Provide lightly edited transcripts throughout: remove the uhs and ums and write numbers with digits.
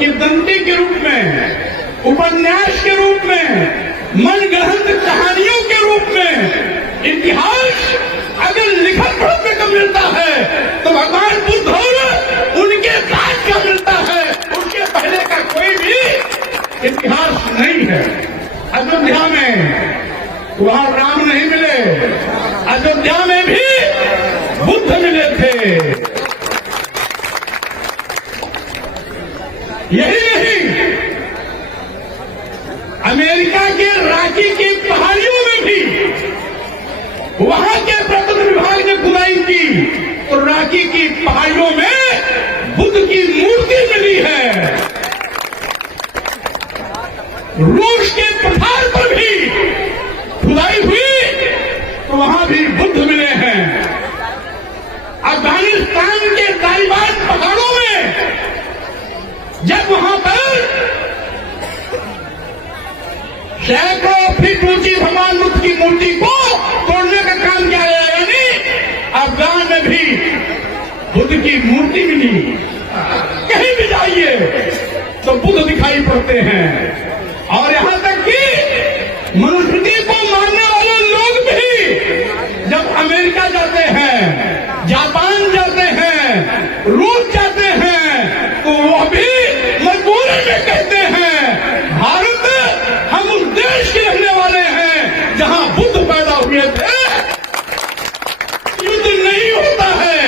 किंवदंती के रूप में, उपन्यास के रूप में, मनगढ़ंत कहानियों के रूप में इतिहास अगर लिखत पढ़ने को मिलता है तो भगवान बुद्ध और उनके बाद का मिलता है, उसके पहले का कोई भी इतिहास नहीं है। अयोध्या में वहां राम नहीं मिले, अयोध्या में भी बुद्ध मिले थे। यही नहीं, अमेरिका के रांची की पहाड़ियों में भी वहां के प्रत्न विभाग ने खुदाई की तो रांची की पहाड़ियों में बुद्ध की मूर्ति मिली है। रूस के पठार पर भी खुदाई हुई तो वहां भी बुद्ध मिले हैं। अफगानिस्तान के तालिबान पहाड़ों में जब वहां पर सैकड़ों फीट ऊंची भगवान बुद्ध की मूर्ति को तोड़ने का काम किया गया, यानी अफगान में भी बुद्ध की मूर्ति मिली। कहीं भी जाइए तो बुद्ध दिखाई पड़ते हैं। और यहां तक कि मनुस्मृति को मानने वाले लोग भी जब अमेरिका जाते हैं, जापान जाते हैं, रूस जाते हैं तो वो भी मजबूरी में कहते हैं भारत हम उस देश के रहने वाले हैं जहां बुद्ध पैदा हुए थे। युद्ध नहीं होता है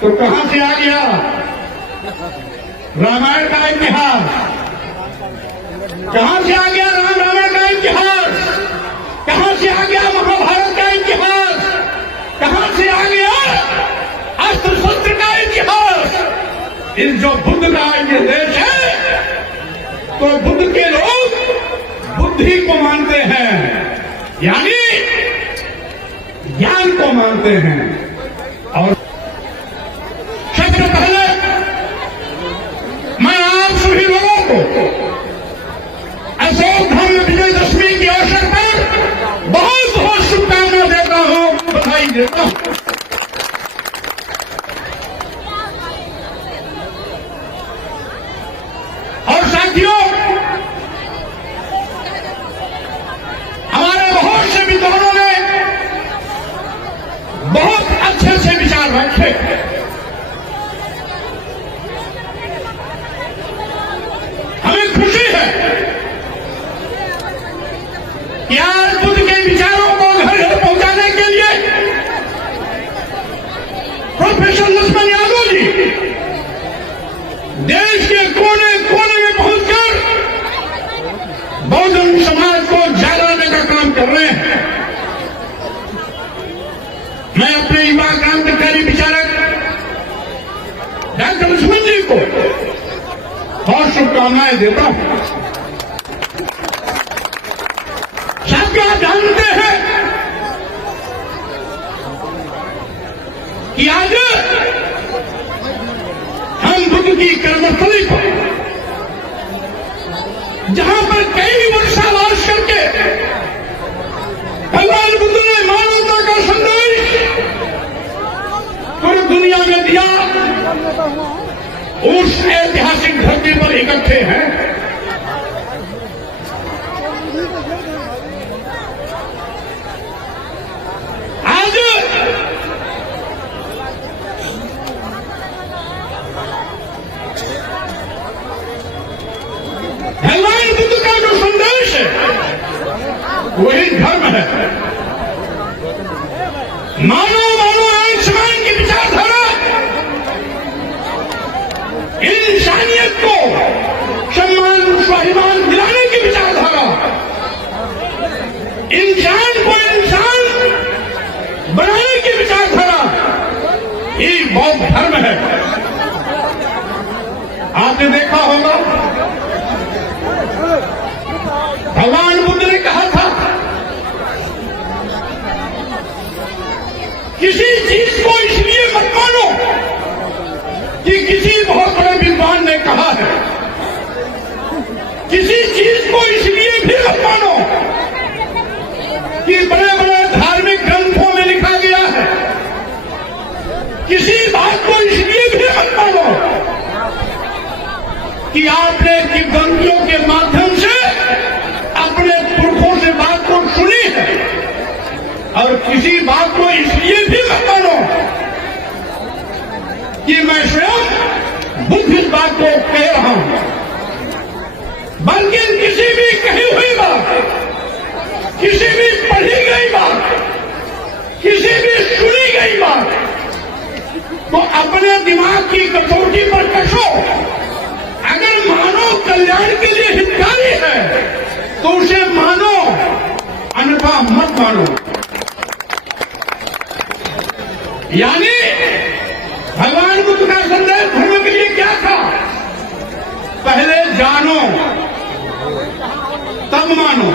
तो कहां से आ गया रामायण का इतिहास? कहां से आ गया रामायण का इतिहास? कहां से आ गया महाभारत का इतिहास? कहां से आ गया अस्त्र शस्त्र का इतिहास? इस जो बुद्ध का ये देश है तो बुद्ध के लोग बुद्धि को मानते हैं, यानी ज्ञान को मानते हैं। और सबसे पहले मैं आप सभी लोगों को अशोक धर्म विजयदशमी के अवसर पर बहुत बहुत शुभकामनाएं देता हूं, बधाई देता हूं। और साथियों, हमारे बहुत से विद्वानों ने बहुत अच्छे से विचार रखे। हमें खुशी है कि आज बुद्ध के विचारों को घर घर पहुंचाने के लिए प्रोफेसर लक्ष्मण यादव जी देश के कोने कोने में पहुंचकर बौद्ध समाज को जागरने का काम कर रहे हैं। मैं अपने युवा क्रांतिकारी विचारक डॉक्टर लक्ष्मण जी को बहुत शुभकामनाएं देता हूं। साथियों, आप जानते हैं कि आज हम बुद्ध की कर्मस्थली पर, जहां पर कई वर्षावास करके भगवान बुद्ध ने मानवता का संदेश पूरी दुनिया में दिया, उस ऐतिहासिक धरती पर इकट्ठे हैं। आज भगवान बुद्ध का जो संदेश है वही धर्म है। मानो मानो एक समान की विचारधारा इंसानियत को सम्मान स्वाभिमान दिलाने की विचारधारा, इंसान को इंसान बनाने की विचारधारा, ये बौद्ध धर्म है। आपने देखा होगा भगवान बुद्ध ने कहा था किसी चीज को इसलिए मत मानो कि किसी बहुत बड़े विद्वान ने कहा है, किसी चीज को इसलिए भी मत मानो कि बड़े बड़े धार्मिक ग्रंथों में लिखा गया है, किसी बात को इसलिए भी मत मानो कि आपने किंवदंतियों के माध्यम से अपने पुरखों से बात को सुनी है, और किसी बात को इसलिए भी मत मानो कि मैं स्वयं बुद्ध इस बात को कह रहा हूं, बल्कि किसी भी कही हुई बात, किसी भी पढ़ी गई बात, किसी भी सुनी गई बात तो अपने दिमाग की कसौटी पर कसो। अगर मानव कल्याण के लिए हितकारी है तो उसे मानो, अन्यथा मत मानो। यानी भगवान बुद्ध का संदेश धर्म के लिए क्या था? पहले जानो तब मानो।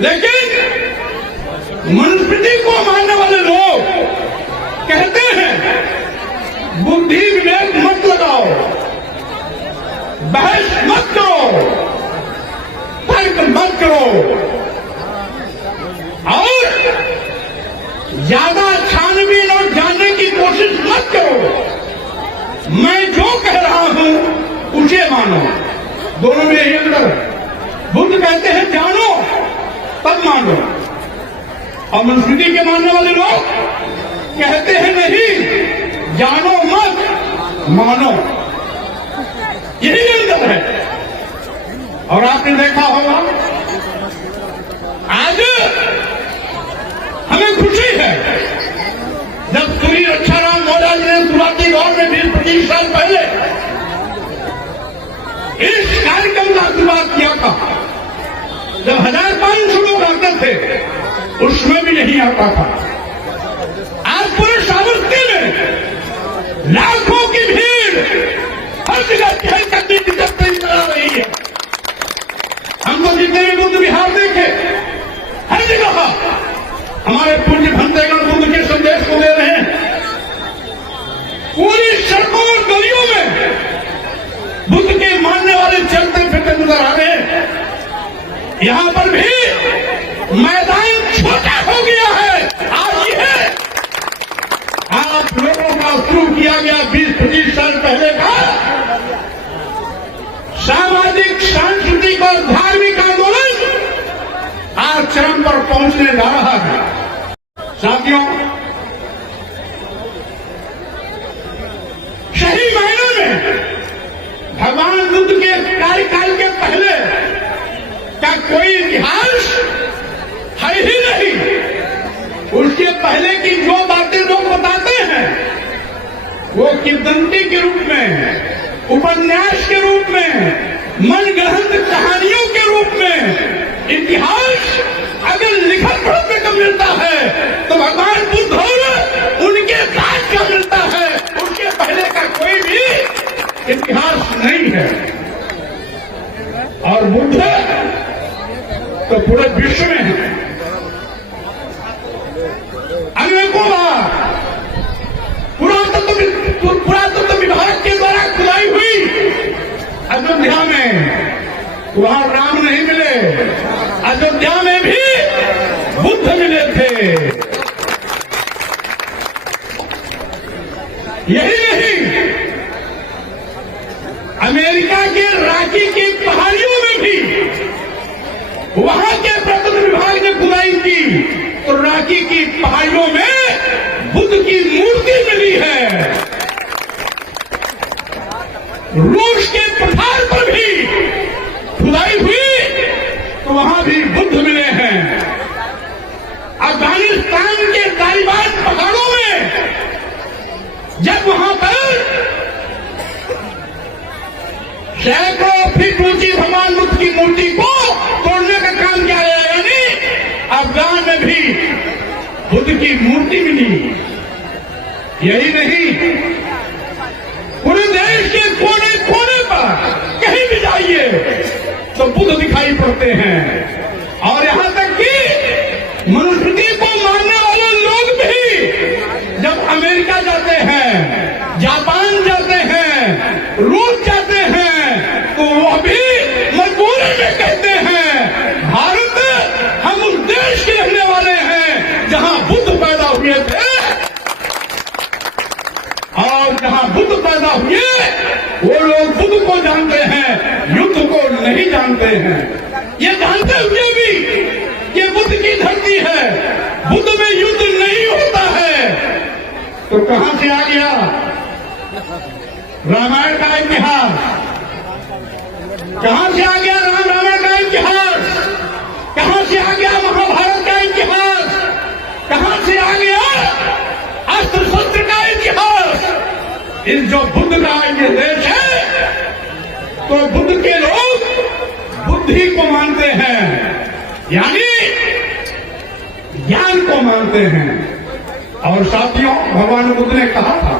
लेकिन मनुस्मृति को मानने वाले लोग कहते हैं बुद्धि विवेक मत लगाओ, बहस मत करो, तर्क मत करो, और ज्यादा छानबीन और जानने की कोशिश मत करो। मैं जो कह रहा हूं उसे मानो। दोनों में यही अंतर है। बुद्ध कहते हैं जानो तब मानो, और मनुस्मृति के मानने वाले लोग कहते हैं नहीं, जानो मत मानो। यही अंतर है। और आपने देखा होगा आज हमें खुशी है जब श्री रक्षाराम मोहन ने शुरुआती दौर में 20-25 साल पहले इस कार्यक्रम का शुरुआत किया था। जब 1500 लोग आते थे उसमें भी नहीं आता था। आज पूरे साबरमती में लाखों की भीड़ हर जगह चहल कदमी की तस्वीर करा रही है। हमको जितने भी बुद्ध विहार देखे हर जगह हमारे पूज्य भंतेगण बुद्ध के संदेश को दे रहे हैं। पूरी सड़कों और गलियों में बुद्ध के मानने वाले चलते फिरते नजर आ रहे हैं। यहां पर भी मैदान छोटा हो गया है। आज यह आप लोगों का शुरू किया गया 20-25 साल पहले का सामाजिक, सांस्कृतिक और धार्मिक आंदोलन आज चरम पर पहुंचने जा रहा है। साथियों, सही मायनों में भगवान बुद्ध के कार्यकाल के पहले का कोई इतिहास है ही नहीं। उसके पहले की जो बातें लोग बताते हैं वो किंवदंती के रूप में, उपन्यास के रूप में, मनगढ़ंत कहानियों के रूप में। इतिहास अगर लिखत पढ़ने को मिलता है तो भगवान बुद्ध और उनके बाद का मिलता है। उसके पहले का कोई भी इतिहास नहीं है। और बुद्ध तो पूरे विश्व में है। अनेकों बार पुरातत्व विभाग के द्वारा खुदाई हुई अयोध्या में, वहां राम नहीं मिले, अयोध्या में भी बुद्ध मिले थे। यही नहीं, अमेरिका के रांची की पहाड़ियों में भी वहां के प्रत्न विभाग ने खुदाई की तो रांची की पहाड़ियों में बुद्ध की मूर्ति मिली है। रूस के पठार पर भी खुदाई हुई तो वहां भी बुद्ध मिले हैं। अफगानिस्तान के तालिबान पहाड़ों में जब वहां पर सैकड़ों फीट ऊंची भगवान बुद्ध की मूर्ति को तोड़ने का काम किया गया, यानी अफगान में भी बुद्ध की मूर्ति मिली। यही नहीं, पूरे देश के कोने कोने पर कहीं भी जाइए तो बुद्ध दिखाई पड़ते हैं। और यहां तक कि मनुस्मृति को मानने वाले लोग भी जब अमेरिका जाते हैं, जापान जाते हैं, रूस जाते हैं तो वो भी मजबूरी में कहते हैं भारत हम उस देश के रहने वाले हैं जहां बुद्ध पैदा हुए थे। और जहां बुद्ध पैदा हुए वो लोग बुद्ध को जानते हैं, युद्ध को नहीं जानते हैं। ये जानते हुए भी ये बुद्ध की धरती है, बुद्ध में युद्ध नहीं होता है, तो कहां से आ गया रामायण का इतिहास? कहां से आ गया रामायण का इतिहास? कहां से आ गया महाभारत का इतिहास? कहां से आ गया अस्त्र शस्त्र का इतिहास? इस जो बुद्ध का ये देश है, तो बुद्ध के लोग बुद्धि को मानते हैं, यानी ज्ञान को मानते हैं। और साथियों, भगवान बुद्ध ने कहा था,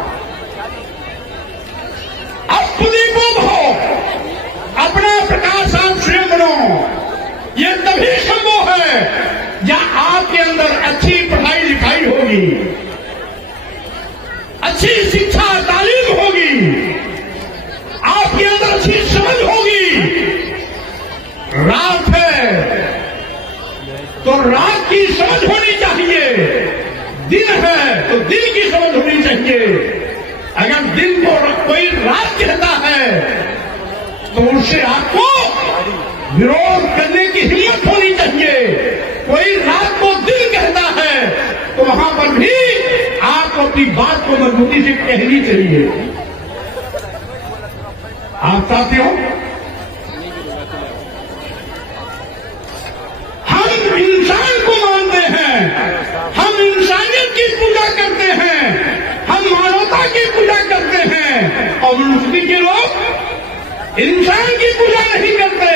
अपदीपो भव, अपना प्रकाश आप स्वयं बनो। ये तभी संभव है जहां आपके अंदर अच्छी पढ़ाई लिखाई होगी, अच्छी शिक्षा तालीम होगी, आपके अंदर अच्छी समझ होगी। रात है तो रात की समझ होनी चाहिए, दिन है तो दिन की समझ होनी चाहिए। अगर दिन को कोई रात कहता है तो उससे आपको विरोध करने की हिम्मत होनी चाहिए। कोई रात को दिन कहता है तो वहां पर भी आपको अपनी बात को मजबूती से कहनी चाहिए। आप साथियों, हम इंसान को मानते हैं, हम इंसानियत की पूजा करते हैं, हम मानवता की पूजा करते हैं, और मनुष्य के लोग इंसान की पूजा नहीं करते,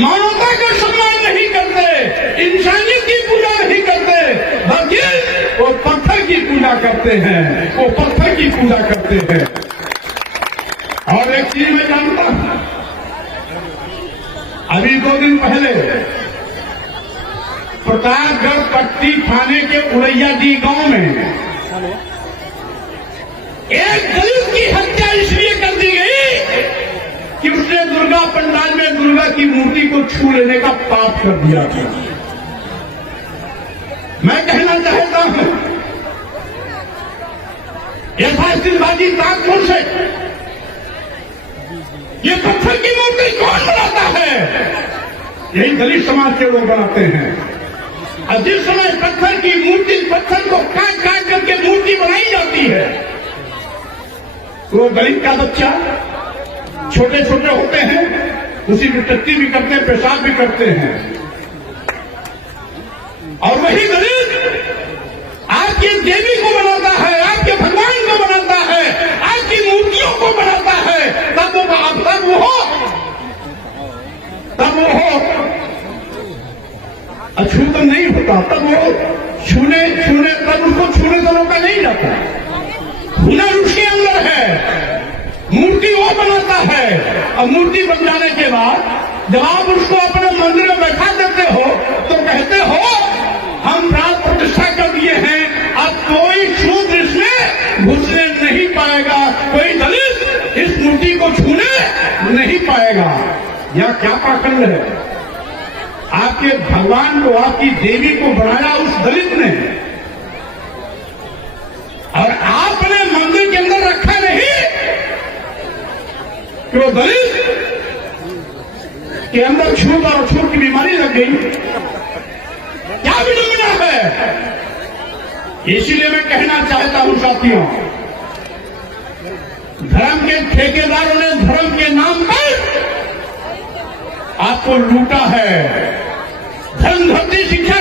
मानवता का सम्मान नहीं करते, इंसानियत की पूजा नहीं करते, बल्कि वो पत्थर की पूजा करते हैं, वो पत्थर की पूजा करते हैं। और एक चीज मैं जानता हूं, अभी 2 दिन पहले प्रतापगढ़ पट्टी थाने के उड़ैयाडी गांव में एक दलित की हत्या इसलिए कर दी गई कि उसने दुर्गा पंडाल में दुर्गा की मूर्ति को छू लेने का पाप कर दिया था। मैं कहना चाहता हूं, यथास्थितिवादी ताकतों से ये पत्थर की मूर्ति कौन बनाता है? यही दलित समाज के लोग बनाते हैं। और जिस समय पत्थर की मूर्ति, पत्थर को काट काट करके मूर्ति बनाई जाती है, तो दलित का बच्चा छोटे छोटे होते हैं, उसी में टट्टी भी करते हैं, पेशाब भी करते हैं। और वही दलित आपकी देवी को बनाता है, आपके भगवान को बनाता है, आपकी मूर्तियों को बनाता है, तब वो अछूतन नहीं होता, तब वो छूने तब उसको छूने तो रोका नहीं जाता। हुनर उसके अंदर है, मूर्ति वो बनाता है। और मूर्ति बन जाने के बाद जब आप उसको अपने मंदिर में बैठा देते हो तो कहते हो हम प्राण प्रतिष्ठा कर दिए हैं, अब कोई शूद्र इसमें घुसने नहीं पाएगा, कोई दलित इस मूर्ति को छूने नहीं पाएगा। यह क्या पाखंड है? आपके भगवान को, आपकी देवी को बनाया उस दलित ने, और आपने मंदिर के अंदर रखा नहीं कि वो दलित के अंदर छूत और अछूत की बीमारी लग गई। क्या विडंबना है? इसीलिए मैं कहना चाहता हूं साथियों, धर्म के ठेकेदारों ने धर्म के नाम पर आपको लूटा है। धर्म धरती शिक्षा